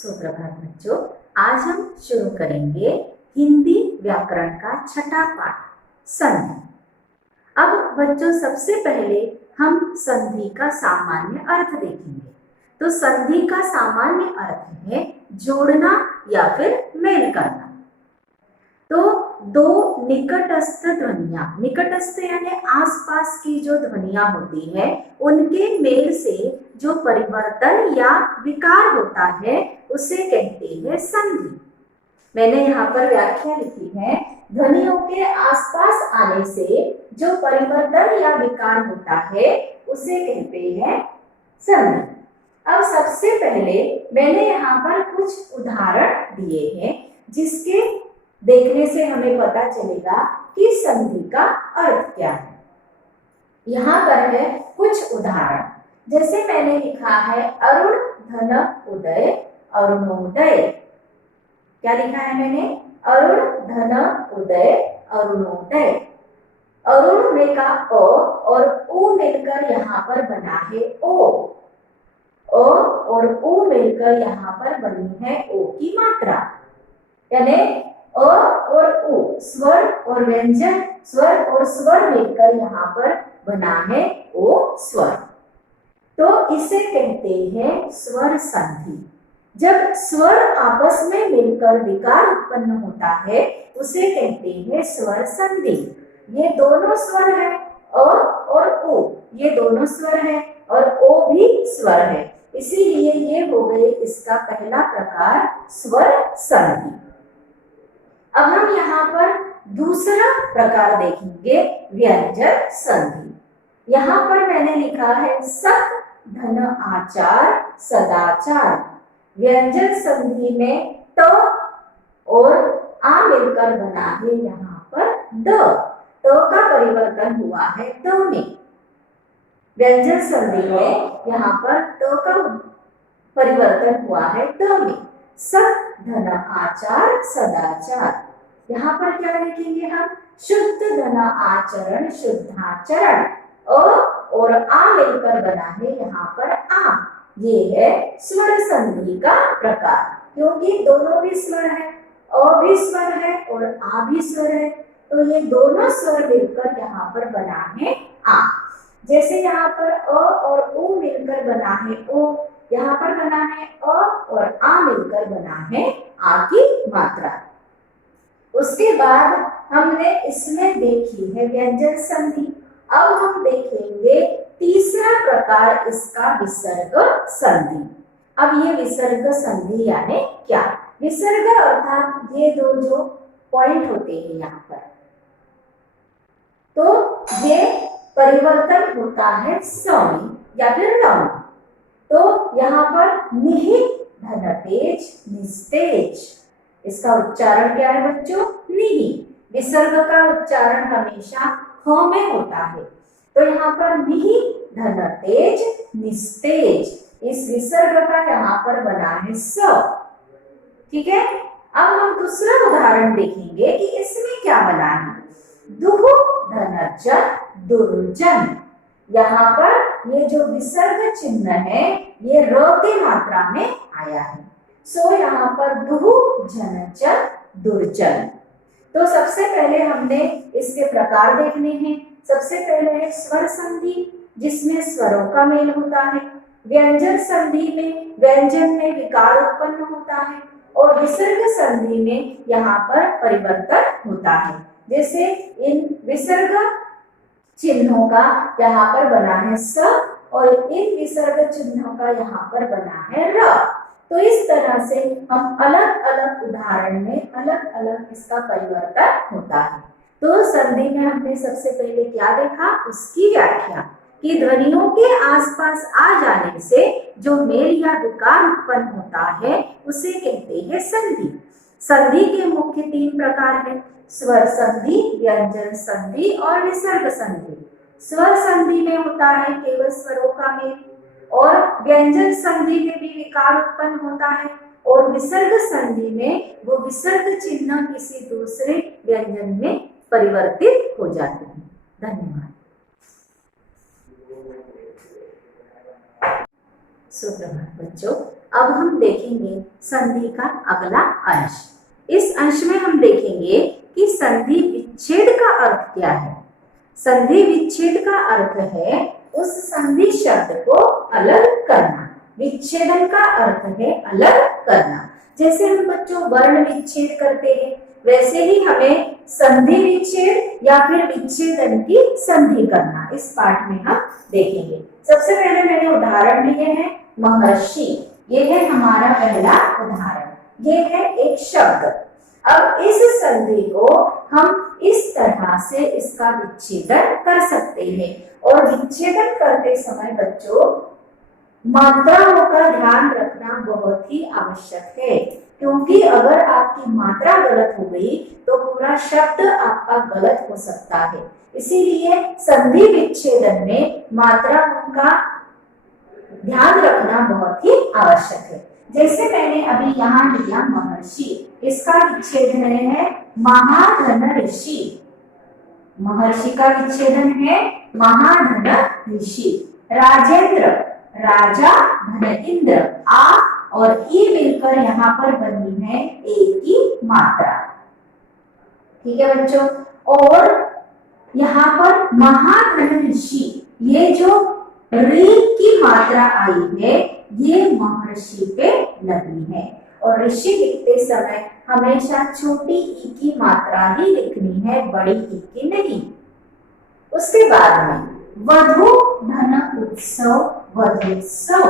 सुप्रभात बच्चों, आज हम शुरू करेंगे हिंदी व्याकरण का छठा पाठ संधि। अब बच्चों सबसे पहले हम संधि का सामान्य अर्थ देखेंगे। तो संधि का सामान्य अर्थ है जोड़ना या फिर मेल करना। तो दो निकटस्थ ध्वनियां, निकटस्थ यानी आसपास की जो ध्वनियां होती है उनके मेल से जो परिवर्तन या विकार होता है उसे कहते हैं संधि। मैंने यहाँ पर व्याख्या लिखी है, ध्वनियों के आसपास आने से जो परिवर्तन या विकार होता है उसे कहते हैं संधि। अब सबसे पहले मैंने यहाँ पर कुछ उदाहरण दिए हैं जिसके देखने से हमें पता चलेगा कि संधि का अर्थ क्या है। यहाँ पर है कुछ उदाहरण, जैसे मैंने लिखा है अरुण धन उदय अरुणोदय। क्या लिखा है मैंने? अरुण धन उदय अरुणोदय। अरुण में का अ और उ मिलकर यहाँ पर बना है ओ। अ और उ मिलकर यहाँ पर बनी है ओ की मात्रा, यानी अ और उ स्वर और व्यंजन, स्वर और स्वर मिलकर यहाँ पर बना है ओ स्वर। तो इसे कहते हैं स्वर संधि। जब स्वर आपस में मिलकर विकार उत्पन्न होता है उसे कहते हैं स्वर संधि। ये दोनों स्वर है, अ और उ ये दोनों स्वर है और ओ भी स्वर है, इसीलिए ये हो गए इसका पहला प्रकार स्वर संधि। अब हम यहाँ पर दूसरा प्रकार देखेंगे व्यंजन संधि। यहाँ पर मैंने लिखा है सत धन आचार सदाचार। व्यंजन संधि में त और आ मिलकर बना है यहाँ पर द। त का परिवर्तन हुआ है द में। व्यंजन संधि में यहाँ पर त का परिवर्तन हुआ है द में। सत धन आचार सदाचार। यहाँ पर क्या लिखेंगे हम? शुद्ध धन आचरण शुद्धाचरण। अ और आ मिलकर बना है यहाँ पर आ। ये है स्वर संधि का प्रकार, क्योंकि दोनों भी स्वर है, अ भी स्वर है और आ भी स्वर है, तो ये दोनों स्वर मिलकर यहाँ पर बना है आ। जैसे यहाँ पर अ और उ मिलकर बना है ओ, यहाँ पर बना है अ और आ मिलकर बना है आ की मात्रा। उसके बाद हमने इसमें देखी है व्यंजन संधि। अब हम देखेंगे तीसरा प्रकार इसका विसर्ग संधि। अब ये विसर्ग संधि यानी क्या? विसर्ग अर्थात ये दो जो पॉइंट होते हैं यहाँ पर, तो ये परिवर्तन होता है स में या फिर र में। तो यहाँ पर निहित धनतेज निस्तेज, इसका उच्चारण क्या है बच्चों? निहि। विसर्ग का उच्चारण हमेशा ह में होता है, तो यहाँ पर निहि धनतेज निस्तेज, इस विसर्ग का यहाँ पर बना है स। ठीक है। अब हम दूसरा उदाहरण देखेंगे कि इसमें क्या बना है। दुह धनजन दुर्जन। यहाँ पर ये जो विसर्ग चिन्ह है ये र की मात्रा में आया है, सो यहाँ पर दुह जनजन दुर्जन। तो सबसे पहले हमने इसके प्रकार देखने हैं। सबसे पहले है स्वर संधि जिसमें स्वरों का मेल होता है। व्यंजन संधि में व्यंजन में विकार उत्पन्न होता है और विसर्ग संधि में यहाँ पर परिवर्तन होता है। जैसे इन विसर्ग चिन्हों का यहाँ पर बना है स और इन विसर्ग चिन्हों का यहाँ पर बना है र। तो इस तरह से हम अलग अलग उदाहरण में अलग अलग इसका परिवर्तन होता है। तो संधि में हमने सबसे पहले क्या देखा, उसकी व्याख्या कि ध्वनियों के आसपास आ जाने से जो मेल या विकार उत्पन्न होता है उसे कहते हैं संधि। संधि के मुख्य तीन प्रकार हैं, स्वर संधि, व्यंजन संधि और विसर्ग संधि। स्वर संधि में होता है केवल स्वरों का मेल, और व्यंजन संधि में भी विकार उत्पन्न होता है, और विसर्ग संधि में वो विसर्ग चिन्ह किसी दूसरे व्यंजन में परिवर्तित हो जाते हैं। धन्यवाद। सुप्रभात बच्चों, अब हम देखेंगे संधि का अगला अंश। इस अंश में हम देखेंगे कि संधि विच्छेद का अर्थ क्या है। संधि विच्छेद का अर्थ है उस संधि शब्द को अलग करना। विच्छेदन का अर्थ है अलग करना। जैसे हम बच्चों वर्ण विच्छेद करते हैं, वैसे ही हमें संधि विच्छेद या फिर विच्छेदन की संधि करना इस पाठ में हम देखेंगे। सबसे पहले मैंने उदाहरण लिए हैं महर्षि। ये है हमारा पहला उदाहरण। ये है एक शब्द। अब इस संधि को हम इस तरह से इसका विच्छेदन कर सकते हैं। और विच्छेदन करते समय बच्चों मात्राओं का ध्यान रखना बहुत ही आवश्यक है, क्योंकि अगर आपकी मात्रा गलत हो गई तो पूरा शब्द आपका गलत हो सकता है। इसीलिए संधि विच्छेदन में मात्राओं का ध्यान रखना बहुत ही आवश्यक है। जैसे मैंने अभी यहाँ लिया महर्षि, इसका विच्छेदन है महाधन ऋषि। महर्षि का विच्छेदन है महाधन ऋषि। राजेंद्र, राजा धन इंद्र। आ और ई मिलकर यहाँ पर बनी है एक की मात्रा। ठीक है बच्चों। और यहाँ पर महाधन ऋषि, ये जो री की मात्रा आई है ये महर्षि पे लगी है। और ऋषि लिखते समय हमेशा छोटी ई की मात्रा ही लिखनी है, बड़ी ई की नहीं। उसके बाद में वधु धन उत्सव वधोत्सव।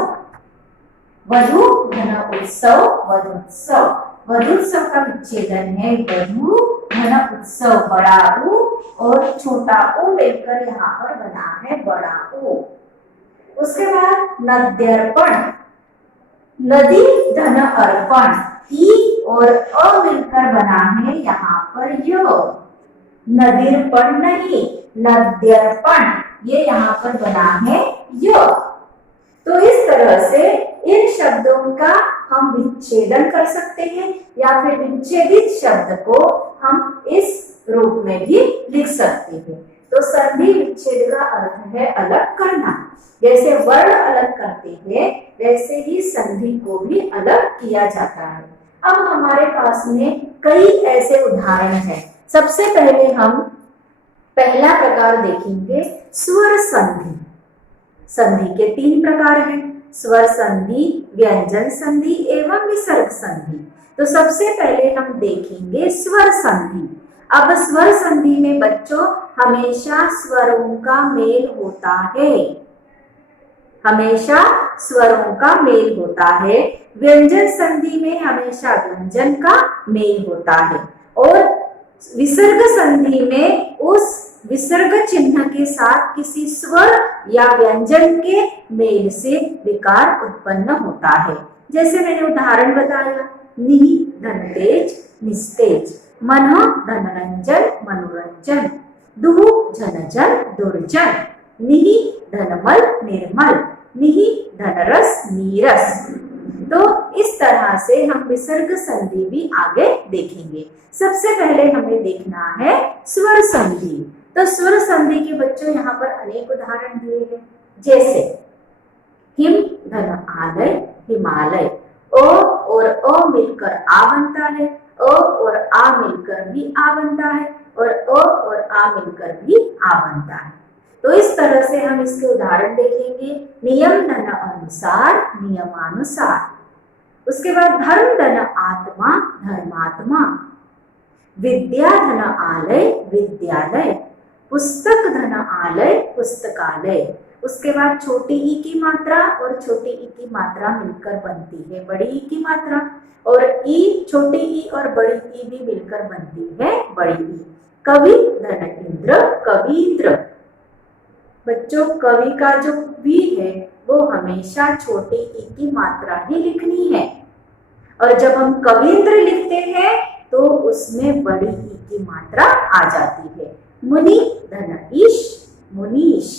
वधु धन उत्सव वधोत्सव। वधोत्सव का विच्छेदन है वधु धन उत्सव बड़ा ऊ और छोटा ऊ मिलकर यहाँ पर बना है बड़ा ऊ। उसके बाद नद्यर्पण। नदी धन अर्पण। ई और अ मिलकर बना है यहाँ पर य। नदीर्पण नहीं, नद्यर्पण, ये यहाँ पर बना है य। तो इस तरह से इन शब्दों का हम विच्छेदन कर सकते हैं या फिर विच्छेदित शब्द को हम इस रूप में भी लिख सकते हैं। तो संधि विच्छेद का अर्थ है अलग करना। जैसे वर्ण अलग करते हैं वैसे ही संधि को भी अलग किया जाता है। अब हमारे पास में कई ऐसे उदाहरण हैं। सबसे पहले हम पहला प्रकार देखेंगे स्वर संधि। संधि के 3 प्रकार हैं, स्वर संधि, व्यंजन संधि एवं विसर्ग संधि। तो सबसे पहले हम देखेंगे स्वर संधि। अब स्वर संधि में बच्चों हमेशा स्वरों का मेल होता है। हमेशा स्वरों का मेल होता है। व्यंजन संधि में हमेशा व्यंजन का मेल होता है। और विसर्ग संधि में उस विसर्ग चिन्ह के साथ किसी स्वर या व्यंजन के मेल से विकार उत्पन्न होता है। जैसे मैंने उदाहरण बताया, नि धन तेज निस्तेज, मन धनरंजन मनोरंजन, दुहु झनझन दुर्जन, निहि धनमल निर्मल, निहि धनरस नीरस। तो इस तरह से हम विसर्ग संधि भी आगे देखेंगे। सबसे पहले हमें देखना है स्वर संधि। तो स्वर संधि के बच्चों यहाँ पर अनेक उदाहरण दिए हैं। जैसे हिम धन आलय हिमालय। ओ और अ मिलकर आ बनता है, अ और आ मिलकर भी आ बनता है और अ और आ मिलकर भी आ बनता है। तो इस तरह से हम इसके उदाहरण देखेंगे। नियम धन अनुसार नियमानुसार। उसके बाद धर्म धन आत्मा धर्मात्मा। विद्या धन आलय विद्यालय। पुस्तक धन आलय पुस्तकालय। उसके बाद छोटी ई की मात्रा और छोटी ई की मात्रा मिलकर बनती है बड़ी ई की मात्रा, और ई छोटी ई और बड़ी ई भी मिलकर बनती है बड़ी ई। कवि धन इंद्र कवींद्र। बच्चों कवि का जो वी है वो हमेशा छोटी ई की मात्रा ही लिखनी है, और जब हम कवींद्र लिखते हैं तो उसमें बड़ी ई की मात्रा आ जाती है। मुनि धन ईश मुनीश।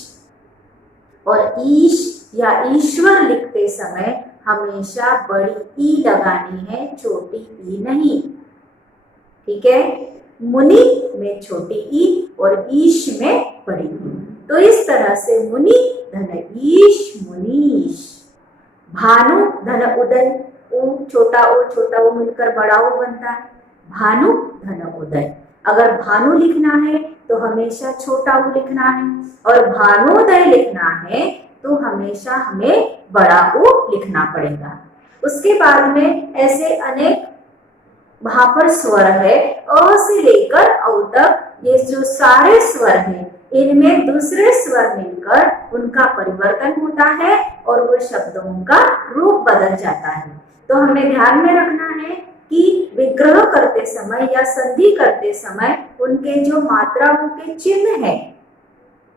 और ईश या ईश्वर लिखते समय हमेशा बड़ी ई लगानी है, छोटी ई नहीं। ठीक है, मुनि में छोटी ई और ईश में बड़ी ई। तो इस तरह से मुनि धन ईश मुनीश। भानु धन उदय, छोटा ओ मिलकर बड़ा ओ बनता है, भानु धन उदय। अगर भानु लिखना है तो हमेशा छोटा ऊ लिखना है, और भानुदय लिखना है तो हमेशा हमें बड़ा ऊ लिखना पड़ेगा। उसके बाद में ऐसे अनेक वहां पर स्वर है, अ से लेकर औ तक, ये जो सारे स्वर हैं इनमें दूसरे स्वर मिलकर उनका परिवर्तन होता है और वो शब्दों का रूप बदल जाता है। तो हमें ध्यान में रखना है कि विग्रह करते समय या संधि करते समय उनके जो मात्राओं के चिन्ह है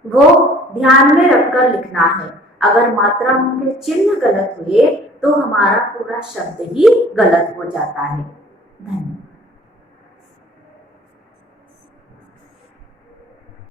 वो ध्यान में रखकर लिखना है। अगर मात्राओं के चिन्ह गलत हुए तो हमारा पूरा शब्द ही गलत हो जाता है। धन्यवाद।